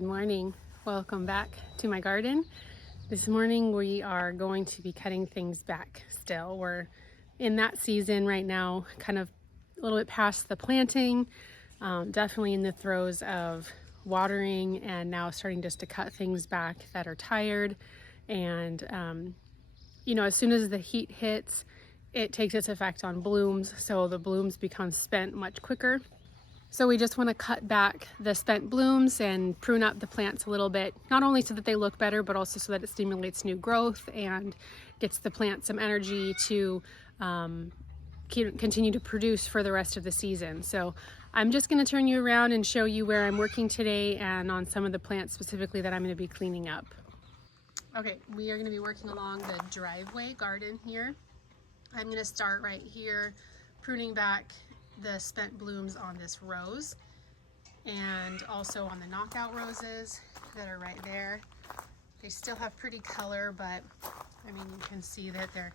Good morning. Welcome back to my garden. This morning we are going to be cutting things back still. We're in that season right now, kind of a little bit past the planting, definitely in the throes of watering and now starting just to cut things back that are tired. And, as soon as the heat hits, it takes its effect on blooms. So the blooms become spent much quicker. So we just want to cut back the spent blooms and prune up the plants a little bit, not only so that they look better, but also so that it stimulates new growth and gets the plant some energy to continue to produce for the rest of the season. So I'm just going to turn you around and show you where I'm working today and on some of the plants specifically that I'm going to be cleaning up. Okay, we are going to be working along the driveway garden here. I'm going to start right here, pruning back the spent blooms on this rose and also on the knockout roses that are right there. They still have pretty color, but I mean, you can see that they're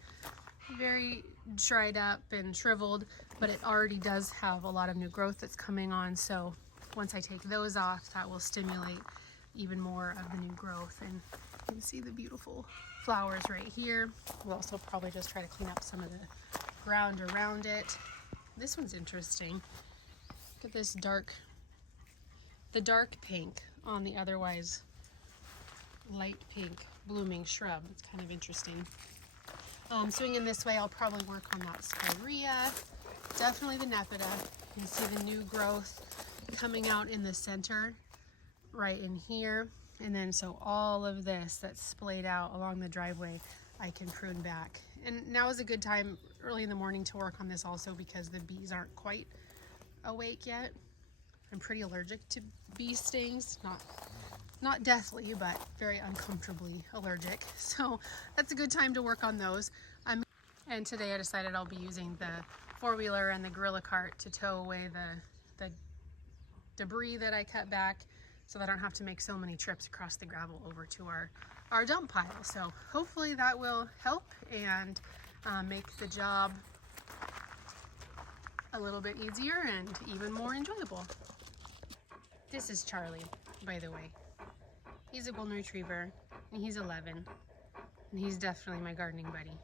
very dried up and shriveled, but it already does have a lot of new growth that's coming on. So once I take those off, that will stimulate even more of the new growth. And you can see the beautiful flowers right here. We'll also probably just try to clean up some of the ground around it. This one's interesting. Look at this the dark pink on the otherwise light pink blooming shrub. It's kind of interesting. Swinging this way, I'll probably work on that spirea. Definitely the nepeta. You can see the new growth coming out in the center, right in here. And then so all of this that's splayed out along the driveway, I can prune back. And now is a good time early in the morning to work on this also because the bees aren't quite awake yet. I'm pretty allergic to bee stings, not deathly, but very uncomfortably allergic. So that's a good time to work on those. And today I decided I'll be using the four-wheeler and the gorilla cart to tow away the debris that I cut back so that I don't have to make so many trips across the gravel over to our dump pile. So hopefully that will help and make the job a little bit easier and even more enjoyable. This is Charlie, by the way. He's a golden retriever and he's 11 and he's definitely my gardening buddy.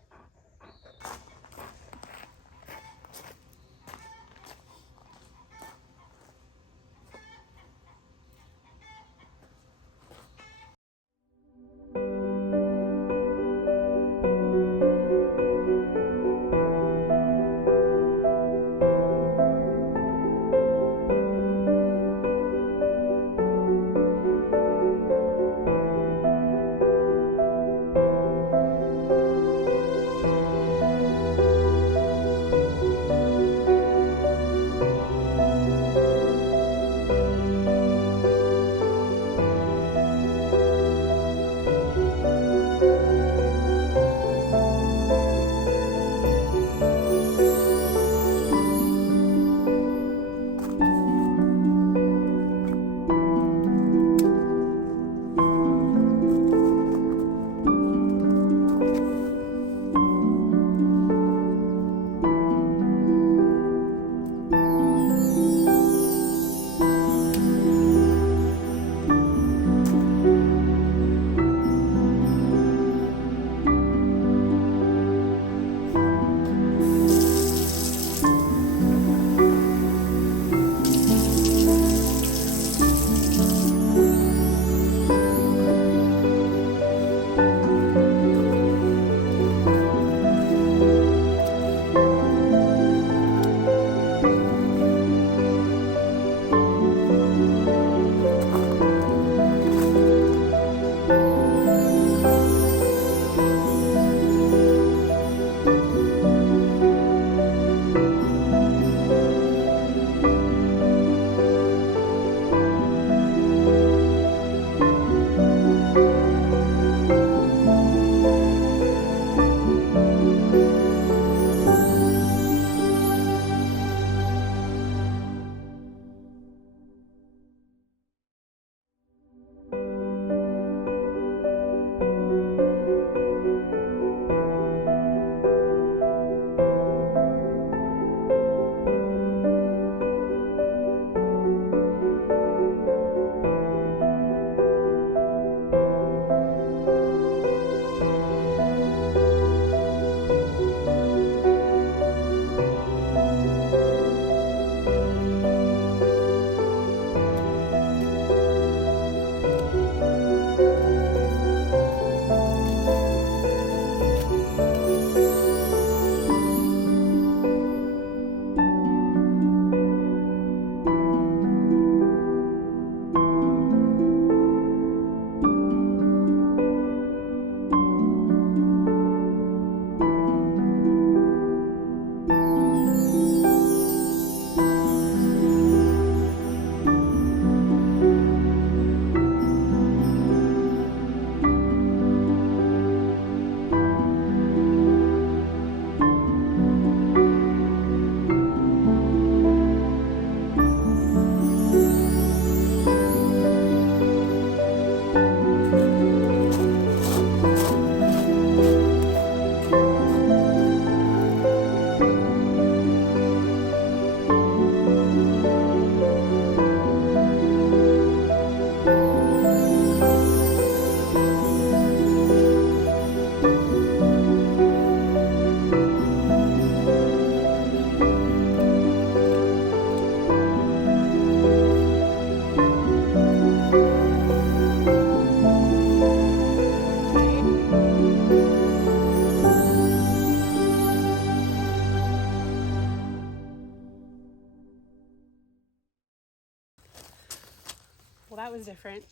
that was different.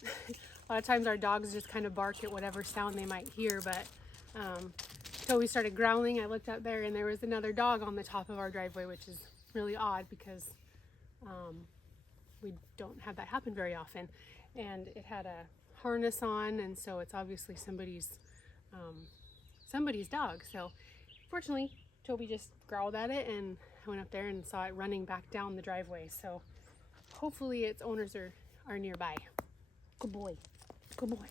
A lot of times our dogs just kind of bark at whatever sound they might hear, but Toby started growling. I looked up there and there was another dog on the top of our driveway, which is really odd because we don't have that happen very often. And it had a harness on, and so it's obviously somebody's dog. So fortunately, Toby just growled at it, and I went up there and saw it running back down the driveway. So hopefully its owners are nearby. Good boy. Good boy.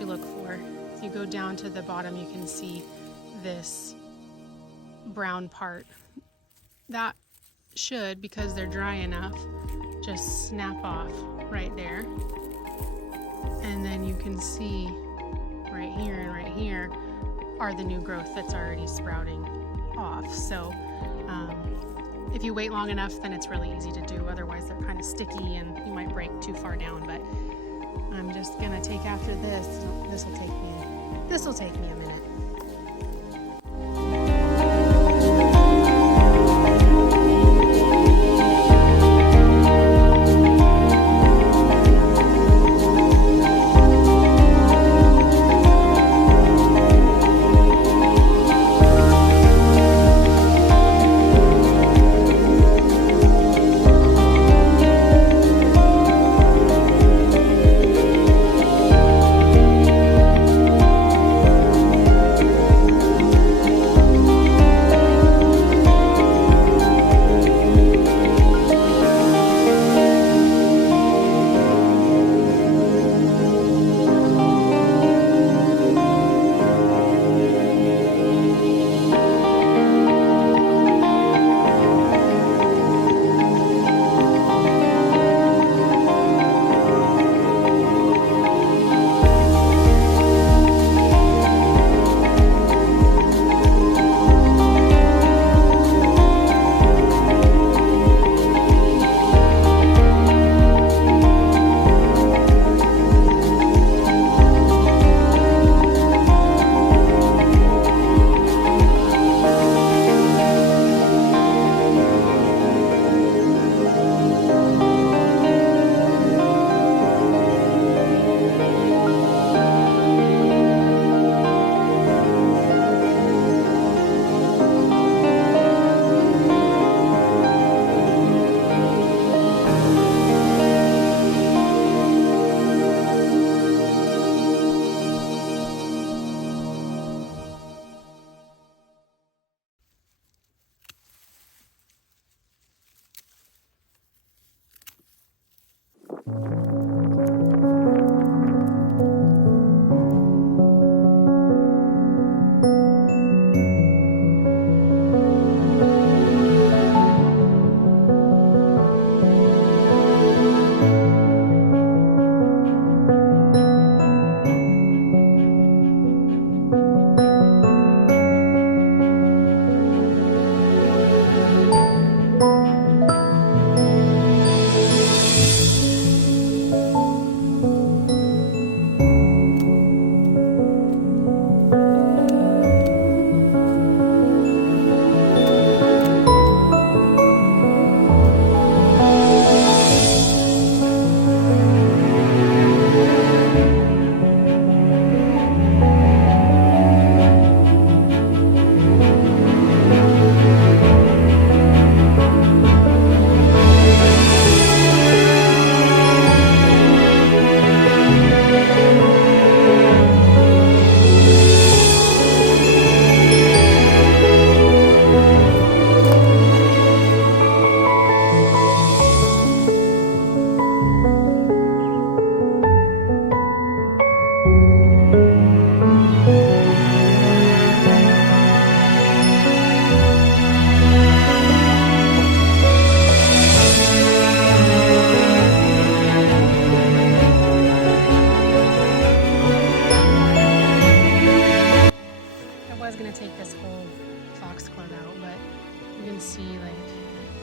You look for. If you go down to the bottom, you can see this brown part. That should, because they're dry enough, just snap off right there. And then you can see right here and right here are the new growth that's already sprouting off. So if you wait long enough, then it's really easy to do. Otherwise they're kind of sticky and you might break too far down. But I'm just gonna take after this. This will take me a minute.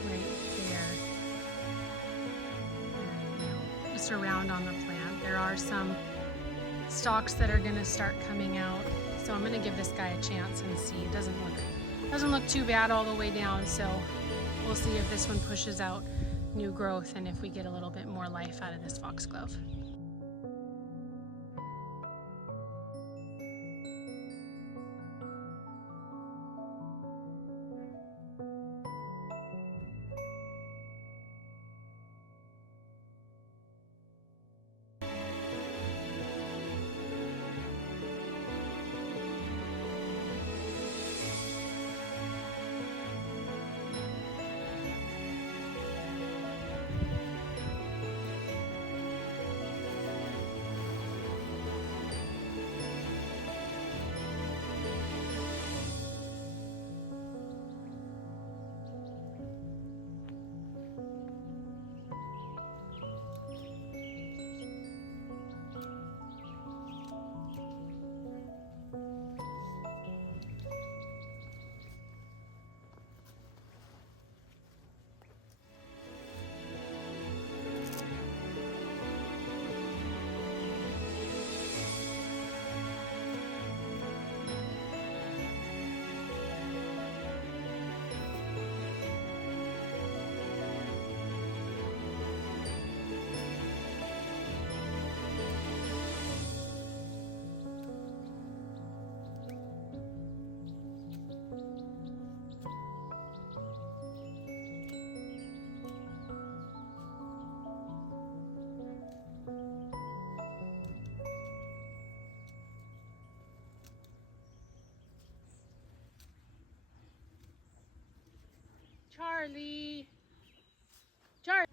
right there. And, just around on the plant. There are some stalks that are going to start coming out, so I'm going to give this guy a chance and see. It doesn't look too bad all the way down, so we'll see if this one pushes out new growth and if we get a little bit more life out of this foxglove. Charlie! Charlie!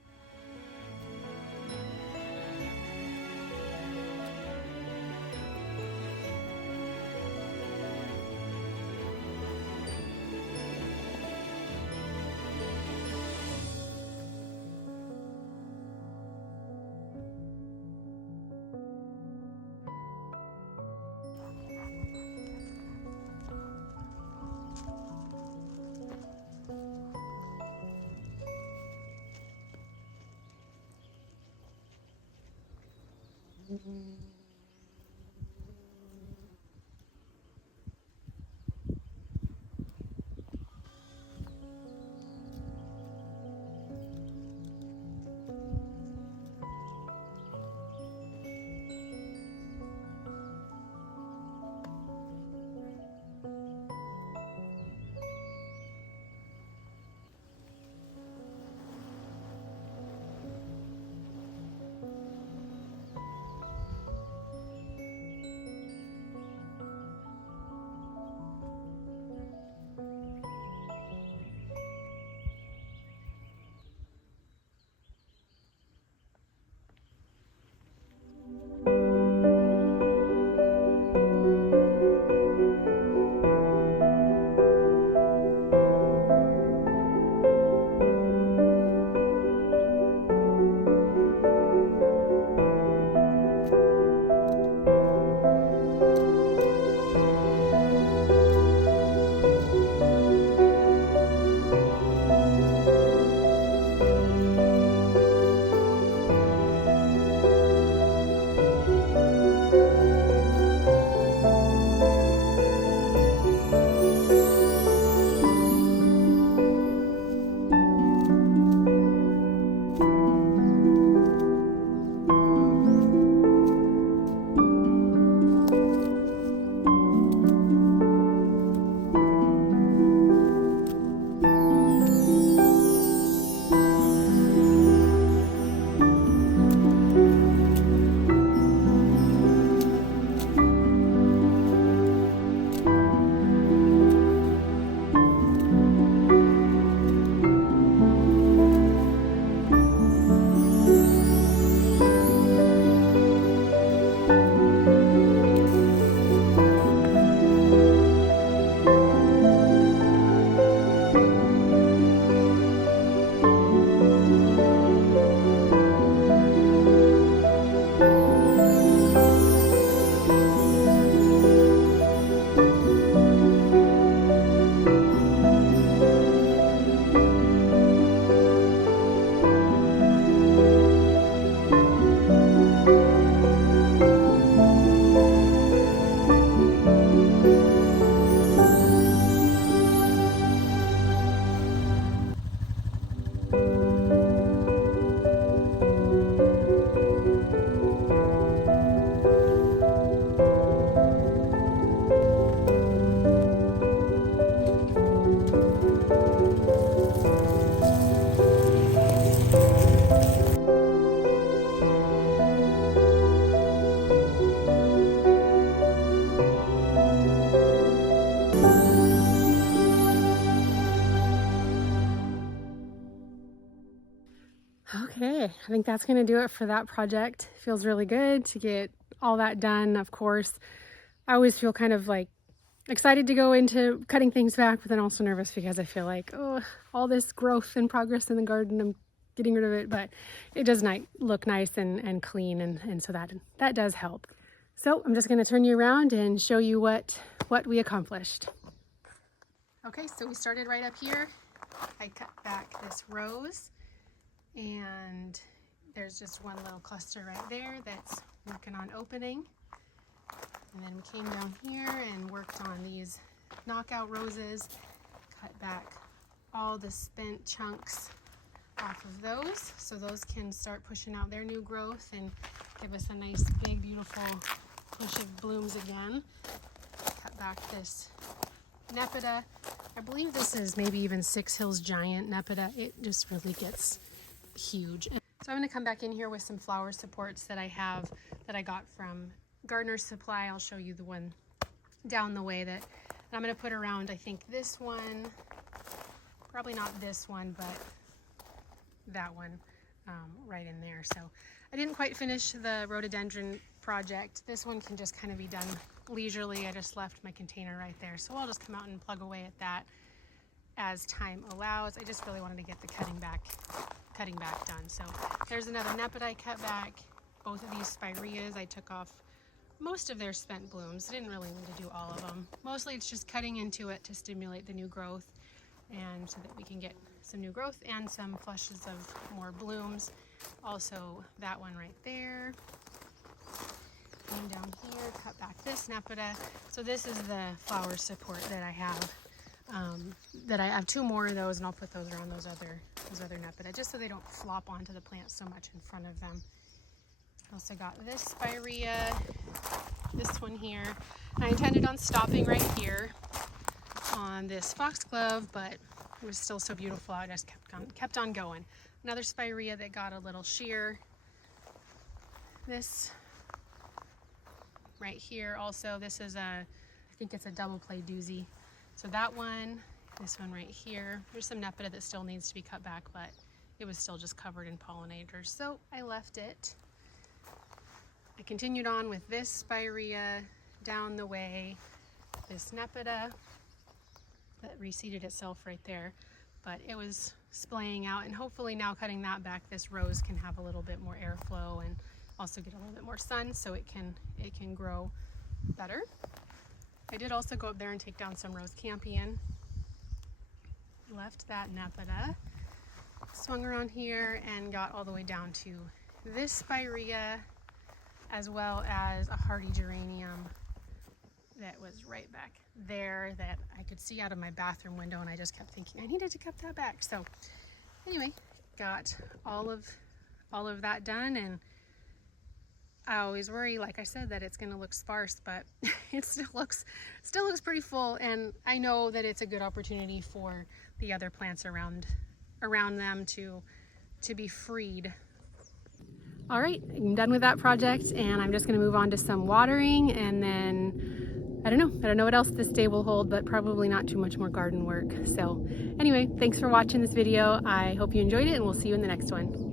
Okay, I think that's gonna do it for that project. Feels really good to get all that done. Of course, I always feel kind of like excited to go into cutting things back, but then also nervous because I feel like, oh, all this growth and progress in the garden, I'm getting rid of it, but it does look nice and clean, and so that does help. So I'm just gonna turn you around and show you what we accomplished. Okay, so we started right up here. I cut back this rose, and there's just one little cluster right there that's working on opening. And then we came down here and worked on these knockout roses, cut back all the spent chunks off of those so those can start pushing out their new growth and give us a nice big beautiful push of blooms again. Cut back this nepeta. I believe this is maybe even Six Hills Giant nepeta. It just really gets huge. So I'm going to come back in here with some flower supports that I have that I got from Gardener's Supply. I'll show you the one down the way that I'm going to put around, I think this one, probably not this one, but that one right in there. So I didn't quite finish the rhododendron project. This one can just kind of be done leisurely. I just left my container right there. So I'll just come out and plug away at that as time allows. I just really wanted to get the cutting back done. So there's another nepeta I cut back. Both of these spireas, I took off most of their spent blooms. I didn't really need to do all of them. Mostly it's just cutting into it to stimulate the new growth and so that we can get some new growth and some flushes of more blooms. Also that one right there. Came down here, cut back this nepeta. So this is the flower support that I have. That I have two more of those, and I'll put those around those other nepeta just so they don't flop onto the plant so much in front of them. Also got this spirea, this one here. I intended on stopping right here on this foxglove, but it was still so beautiful I just kept on going. Another spirea that got a little sheer. This right here also, this is I think it's a double play doozy. So that one, this one right here, there's some nepeta that still needs to be cut back, but it was still just covered in pollinators, so I left it. I continued on with this spirea down the way, this nepeta that reseeded itself right there, but it was splaying out, and hopefully now cutting that back, this rose can have a little bit more airflow and also get a little bit more sun so it can grow better. I did also go up there and take down some rose campion. Left that nepeta, swung around here and got all the way down to this spirea, as well as a hardy geranium that was right back there that I could see out of my bathroom window, and I just kept thinking I needed to cut that back. So anyway, got all of that done, and I always worry, like I said, that it's going to look sparse, but it still looks pretty full, and I know that it's a good opportunity for the other plants around them to be freed. All right, I'm done with that project, and I'm just going to move on to some watering, and then I don't know what else this day will hold, but probably not too much more garden work. So anyway, thanks for watching this video. I hope you enjoyed it, and we'll see you in the next one.